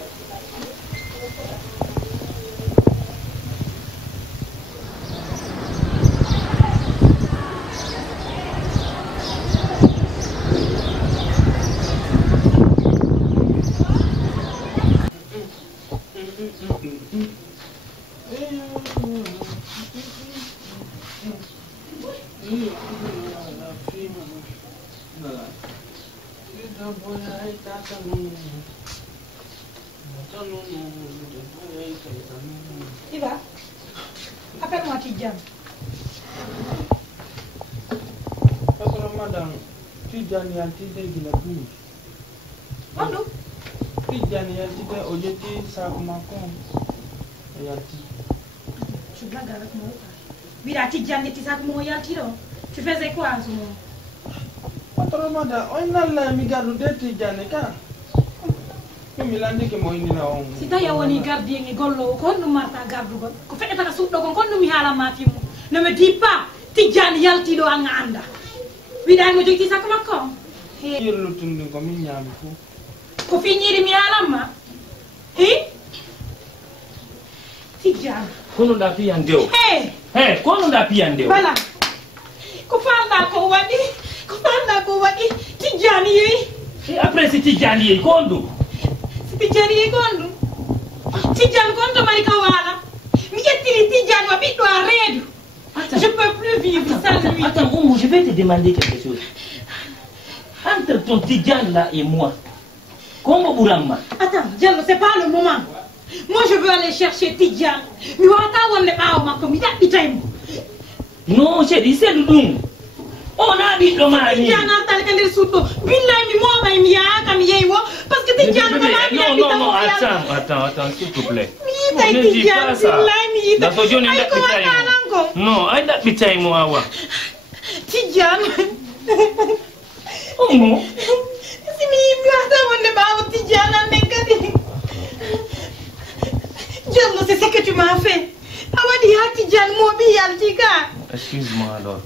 Iba, appelle-moi Tidjane. Pastor madam, Tidjane yaltide gila bus. Mando? Tidjane yaltide ojeti sakumakon. Yalti. Tu blagues avec moi. Oui, la Tidjane était ça comme yalti là. Tu faisais quoi en ce moment? Pastor madam, on a la migaru de Tidjane ka. Si tawi a woni gardien e gollowo ko honɗum marta gardugol ko feƴata ka suɗɗo kon kon ɗum mi haalanma timmo ne me dis pas Tidjane yaltiɗo an a anda wiɗani mo jogiti sakko makko yirlutundin ko min ñaami fof ko fiñiri mi haalanma hi Tidjane kono ɗa piyande o he kono ɗa piyande o voilà ko falɗa ko waɗi Tidjane yeyi après si Tidjane yeyi ko on ɗum Tidjane yeyi ko on ɗum Tidjane ko on to mari ka waala mi ƴettiri Tidjane wa ɓiɗɗo a reedu je peux plus vivre sans lui. Attends, Oumou, je vais te demander quelque chose. Entre ton Tidjane là et moi, comment Bourama? Attends, Diallo, c'est pas le moment. Moi, je veux aller chercher Tidjane. Mais non, chérie, c'est le doux. On a dit le mari. Parce que Tidjane, non, attends, s'il te plaît. Ne dis pas ça. Non, I don't be time, moi. Tidjane. Oumou. Si mi blada wonde bawo Tidjane nekadi. Diallo, c'est ce que tu m'as fait. Awadi ha Tidjane mobi yaltika. Excuse-moi alors.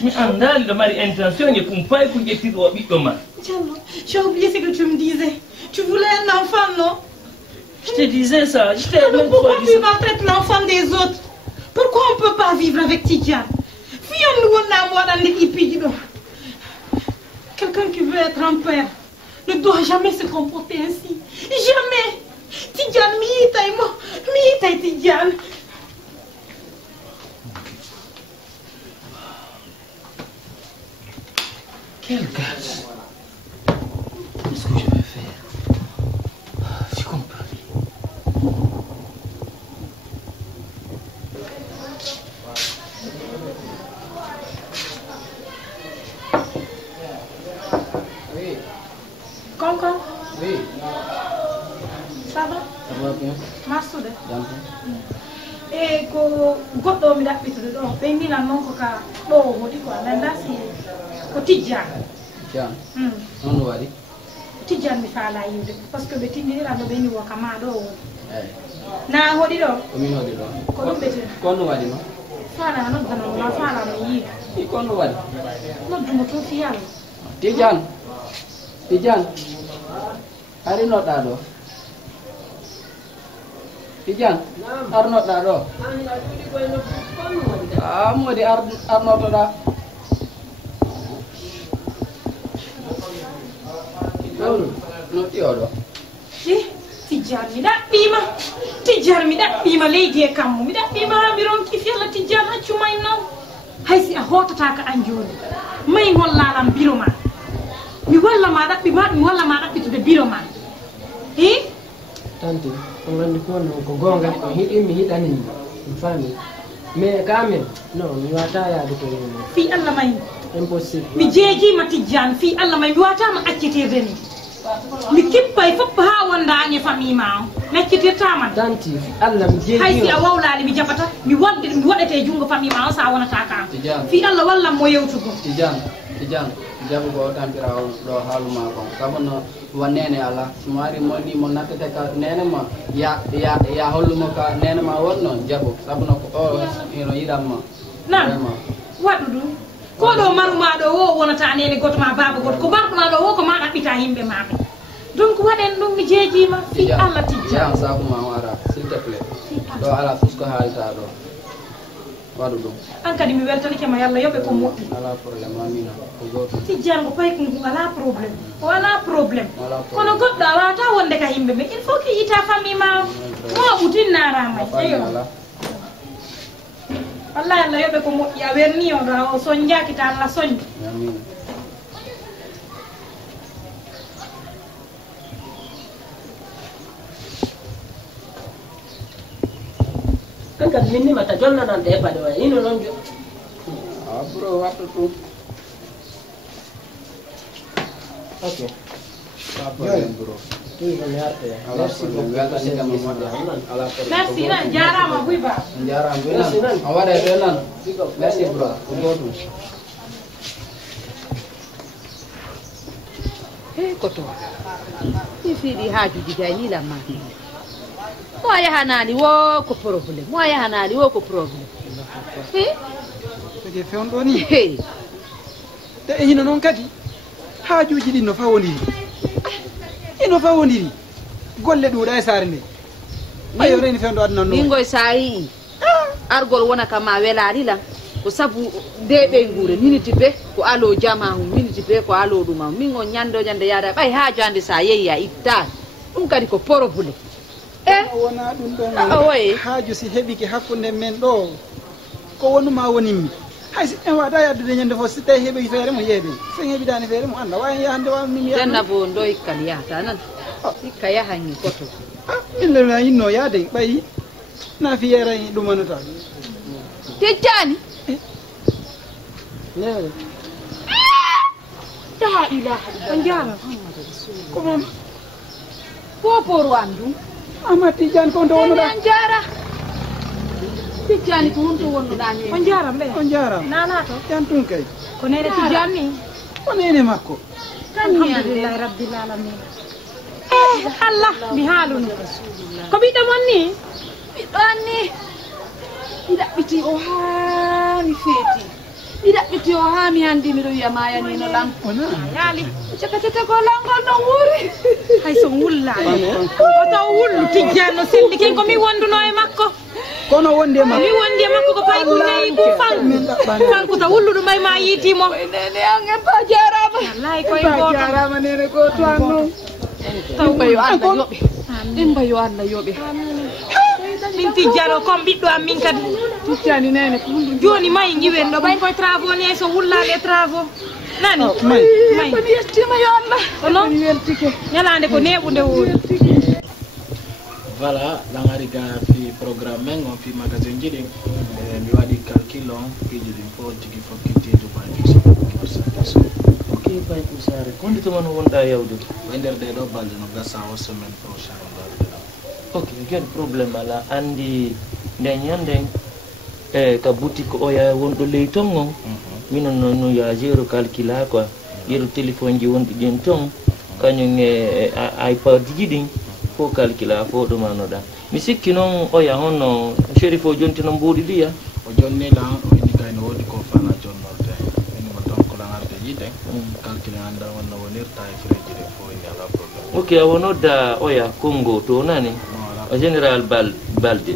Mais andal de mari intention et pour pas que je tire au bitoma. Diallo, j'ai oublié ce que tu me disais. Tu voulais un enfant, non? Je te disais ça. Je t'ai même pourquoi tu maltraites l'enfant des autres? Pourquoi on ne peut pas vivre avec Tidjane? Quelqu'un qui veut être un père ne doit jamais se comporter ainsi. Jamais. Tidjane, mi Tidjane. Quel gâche. Qu'est-ce que je vais faire? Je comprends. Concon? Oui. Ça va? Ça va bien. Massude? Jam. E ko goɗɗo mi ɗaɓɓitude ɗo ɓe mbinan noon ko ka ɗo woɗi quoi mi anda si ko Tidjane. Tidjane? On no waɗi? Tidjane mi faala yiwde par ce que ɓe tindiniran ɗo ɓe ni wo ka ma ɗo o woɗi. Eyi. na hoɗi ɗo komin hoɗi ɗo ko ɗum ɓete kon no waɗi ma fala noddanola falano yiiga i kon no waɗi noddumo to fi yalla Tidiane ari noɗɗa ɗo Tidiane ar noɗɗa ɗo a modi ar notoɗa no ƴoɗo Tidiane mi ɗaɓɓima leydi e kammo mi ɗaɓɓima ha mi ronki fiyalla Tidiane accuma en naw haysi a hotata ka an joni mayi hollalam biro ma mi walla ma ɗaɓɓima ɗum walla ma ɗaɓɓitude biro ma i tante on gandi ko non ko gonga on hiɗi mi hiɗani mi fami mais quand même non mi wata yaade to yeno fi Allah may impossible mi jeejima Tidiane fi Allah may mi watama accitirde ni mi kippay fopp ha wonda an e famille ma o mi accitirtama tanti Allah mi jeejima haysi a wawlali mi jabata mi waɗete jungo famille ma o sa wonata kam fi Allah wallam mo yewtugo Tidiane jabu ko tampira ɗo haaluma kon sabu no wonnene ala somo ari moni mo nattete ka nene ma ya hollumo ka nene ma wonno jabu sabu no ko o ino yiɗanma nan waɗu ɗum ko ɗo maruma ɗo wo wonata nene goto ma baba goto ko marɗuma ɗo wo ko ma ɗaɓɓita yimɓe maɓe donc waɗen ɗum mi jeejima fi Allah Tidiane sakuma o ara s'il te plaît ɗo ala fus ko haalita ɗo waɗu ɗum an kadi mi weltanike ma yallah yoɓe ko moƴƴi ala probléme amina ko goto Tidiane ko payi ko ala probléme o ala probléme kono goɗɗo a wawata wonde ka yimɓe ɓe il faut que yita famille ma mo ɓutinnarama eyo wallahi Allah yoɓe ko moƴƴi a werni o ɗo o soñjakita Allah soñde amina kan minni mata jonna nan de pade wa ino non jo bro watto tu okay bro tu ko yarte merci merci na jarama buiba nan awade de nan merci bro ko goto koto mi fiiɗi haajuji gayni lamma mo a yahanani wo ko probléme mo a yahanani wo ko probléme tege fewndo ni te hino noon kadi haajuji ɗi no fawodiri golle ɗuuɗa e saare nde ayo reni fewndo adnan no mingoye sa yii argol wona kam ma welani lan ko sabu ndeɓe guure miniti be ko alo jama hum miniti be ko alo ɗuma min on ñande yaada ɓay haaju hande sa yeeyi a ittani ɗum kadi ko probléme wona ɗum ɗon haaju si heɓike hakkude men ɗo ko wonuma wonimmi haysi en wata yaddude ñande fof si tawi heeɓi feere mo yeeɓe sen heeɓidani feere mo anda wawi yahande wamimi denna bo ndo hikkan yahata nan hikka yahanni koto min lelna yinno yaade ɓayi na fiyera ɗumanota tejjani la ilaha on jarama comment foforo am ɗum ama Tidiane ko nto wonnoɗa jara Tidiane ko honto wonnoɗa ni on jaram ɓe on jaram nana to yan tun kay ko nene Tidiane ni ko nene makko alhamdulillahi rabbil alamin Allah mi haalunu ko ɓiɗɗo mon ni ɓiɗɗo anni mi ɗaɓɓiti o haa mi feeti mi ɗaɓɓiti o haa mi handi miɗo wiya mayanino lan yaali cakatete ko langol no wuuri hay so wullani oto wullu Tidiane no selli ken komi wonduno e makko kono wondi e makko mi wondi e makko ko pay ko neyi ko fanku to wulluɗo mbay ma yiitimo nene angen ba jarama wallahi koye goto jarama nene goto an noon ɗimbayo Allah yoɓe ɗimbayo Allah yoɓe min Tidiane o comme ɓiɗɗo am min kadi Tidiane nene joni mayi giwen ɗo ɓay koye travaux ni so wullade e travaux nani mayi komi yettima yo Allah ko noon mi weltike ñalande ko neɓude woori voilà langari ga fi programme men on fi magasin jiɗi mi waɗi calcul on piiji ɗin fof tigi fof kittedu bayɗi so ok bayɗo sare gondito man wonɗa yawde ɓe nder ɗe ɗo balɗe no gasa o semaine prochaine ok gen probléme ala andi nden ñanden ka boutique oya wonɗo ley ton on minon no ya zéro calcul ha quoi yeru téléphone ji wonɗi ɗin ton kañum e ipad ji ɗin fo calcula fo ɗumanoɗa mi sikki noon oya honno shérif o jonti no mbuuɗi ɗiya o jonni lan o inni kayno woodi ko fana jonnorde inimo donc lanarde yiide calcule andal wonno wonirta e frais ji ɗe fo inni ala probléme ok a wonodda oya Congo to nani o général balde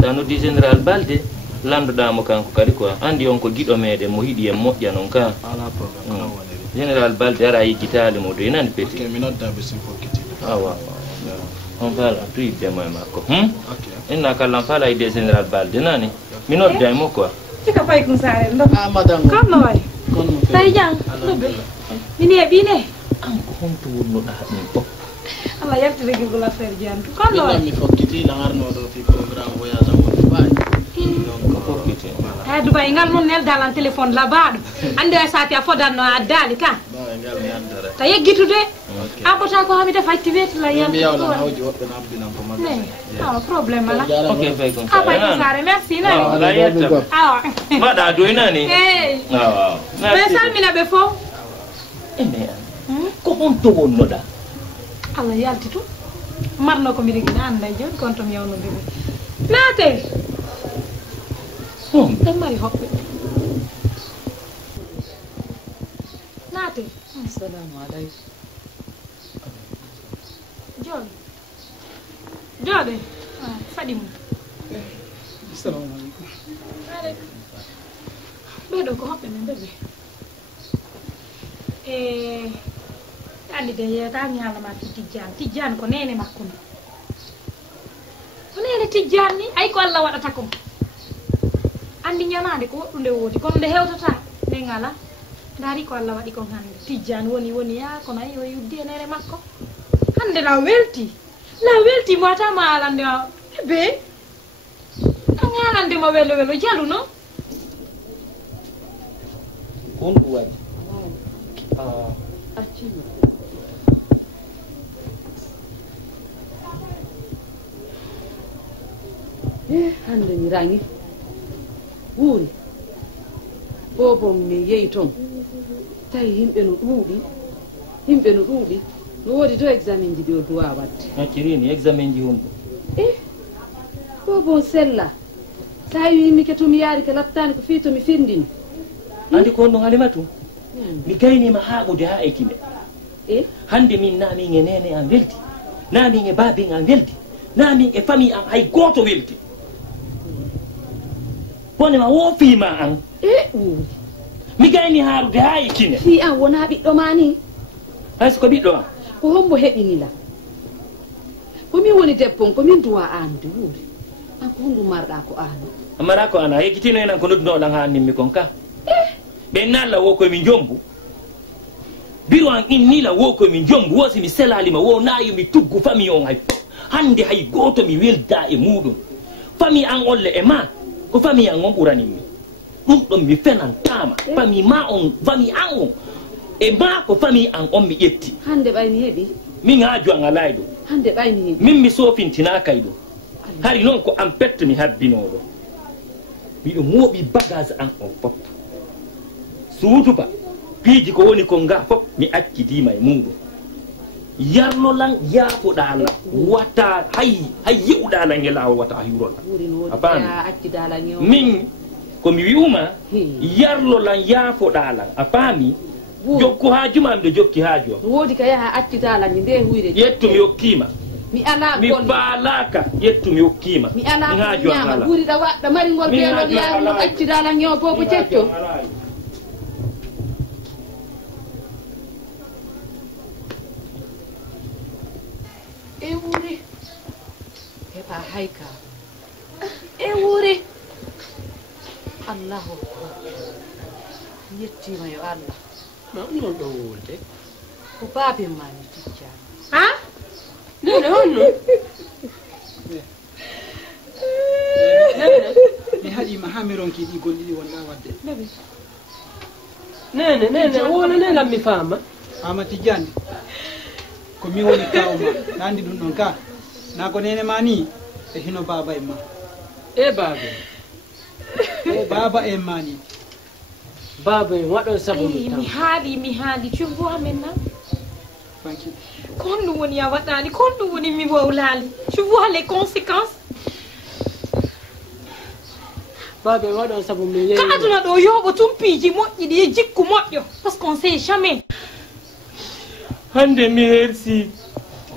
sa noddi général balde landoɗamo kanko kadi quoi andi on ko giɗo meɗen mo hiiɗi en moƴƴa noon ka ala probléme général balde ara yiggitali mo doy nani peti mi noddaɓe sin fokkitiɗe awa on faala to yiddemo e makko inna kallan faala yidde général balde nani mi nodda e mo quoi cika fay kum sare ndo madame kam no way tay jang lubbe mini e bine an ko honto wonnoɗa ɗum fof Allah yaltire gigol affaire jantu kam no way mi fokkiti langarnoɗo fi programme voyage amon Dubai ha Dubai ngal non nel dalan téléphone la baɗo ande a sati a fodanno a addali ka ngal mi andare ta yeggitude a ɓota ko hami defa activité la mi yawna hawji woɓɓe no abdinan ko awa probléme ala ok fay kon a fay ko sare merci nani ala yetta awa mbaɗa doy nani awa mais salmina ɓe fof eme ko honto wonnoɗa Allah yalti tu marno ko mbiɗa gina anda joni kon tom yawnodiri naate ɗen mari hoɓɓe naate assalamu aleykum jooɗe jooɗe faɗi mum assalamu aleykum ɓeɗo ko hoɓɓe men ɓeɓe andi de yeyata ñalama tijjani ko nene makko ni ko nene tijjani ni ay ko Allah waɗata kom andi ñamade ko woɗɗude woodi kono nde hewtata nde ngala daari ko Allah waɗi kon hande tijjani woni ya kono ay o yuddi e nene makko hande la welti mo atama alande ɓe an alande mo welo jalu no kon ɗum waɗi accima hande mi rangi wuuri bobo mi yeyi toon tawi yimɓe no ɗuuɗi no woodi to examen ji ɗi o duwa wadde accirini examen ji hunde bobo sella sa wimi ke tomi yaari ke laftani ko fii tomi firndini andi ko ɗum halimatu mi gaynima haaɓude ha e kine hande min namin e nene an weldi namin e babin an weldi namin e famille an hay goto weldi wonema woofima an mi gayni haarude ha e kine fi an wona ɓiɗɗo ma ni hayso ko ɓiɗɗo an ko hombo heɓinila komin woni debbon komin duwa anude wuuri an ko honɗum marɗa ko an mara ko an a yeggitino enan ko noddunoɗan ha annimmi kon ka ɓen nalla wo koyemin jombu biro an innila wo koyemin jombu wosi mi selalima wo nayo mi tuggu famille on hay fof hande hay goto mi welda e muɗum famille an olle e ma ko famille an on ɓuraninmi ɗum ɗon mi fenantama famille ma on famille an on e ma ko famille an on mi ƴetti hande ɓaymi heeɓi min haaju an alay ɗo hande ɓaymi heeɓi min mi sofintina kay ɗo hari noon ko an pette mi habbinoɗo miɗo mooɓi bagage an on fof suutuba piiji ko woni kon nga fof mi accidima e muɗum yarlolan yaafoɗalan wata hay yeɓuɗalan e lawol wata hirola a faami min komi wi'uma yarlolan yaafoɗalan a faami jokku haaju ma miɗo jokki haaju o woodi ka yaha accitalan nde huyre ƴettu mi hokkima mi ala mi faalaka ƴettu mi hokkima mi ala haaju ñama ɓuuri ɗa waɗɗa mari ngol ɓeɗon yaruno accidalan yo bobo cecco e wuuri heɓa hayka e wuuri allahu akbar yettima yo allah ma non ɗo wolde ko babin ma mi ticcani ha nene honno mi haɗima ha mi ronki ɗi golɗiɗi wonɗa wadde nene wona nelam mi faama ama tijjani ko mi woni kawma nandi ɗum ɗon ka na ko nene ma ni e hino baba en ma e baba baba en ma ni baba en waɗon sabu mi haali tu vois maintenant Kon ɗum woni a waɗani, kon ɗum woni mi wawlali. Tu vois les conséquences. Babe waɗon sabu mi yeyi. Ka aduna ɗo yoɓo tumpiiji moƴƴi ɗi e jikku moƴƴo. Parce qu'on sait jamais. hande mi hersi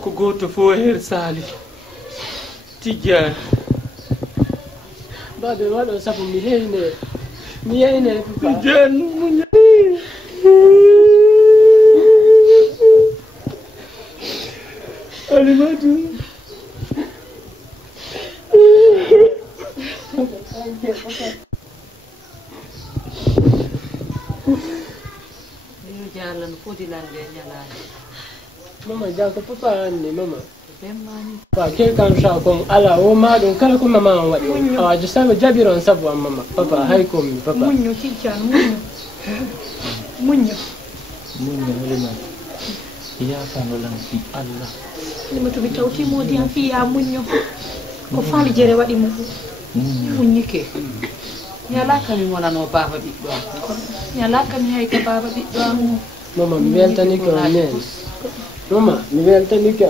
ko goto fof hersali Tidiane. Babe waɗon sabu mi yeyne papa. Tidiane muña. Alimatu. Jalan fodilan de nyalani. Mama janko papa anni mama. Ba ke kan sha kon ala o ma don kala ko mama waɗi. Awa ji sabu jabiron sabu am mama. Papa hay ko mi papa. Munyo Tidiane munyo. Munyo. Munyo Alimatu. Ya fanolan fi Allah. Alimatu mi tawti modi an fi ya munyo. Ko faali jere waɗi mo fu. Munyike. Nyala kami wonano baba ɓiɗɗo am. Nyala kami hay ka baba ɓiɗɗo am. Mama mi weltani ko nen. Mama mi weltani ko.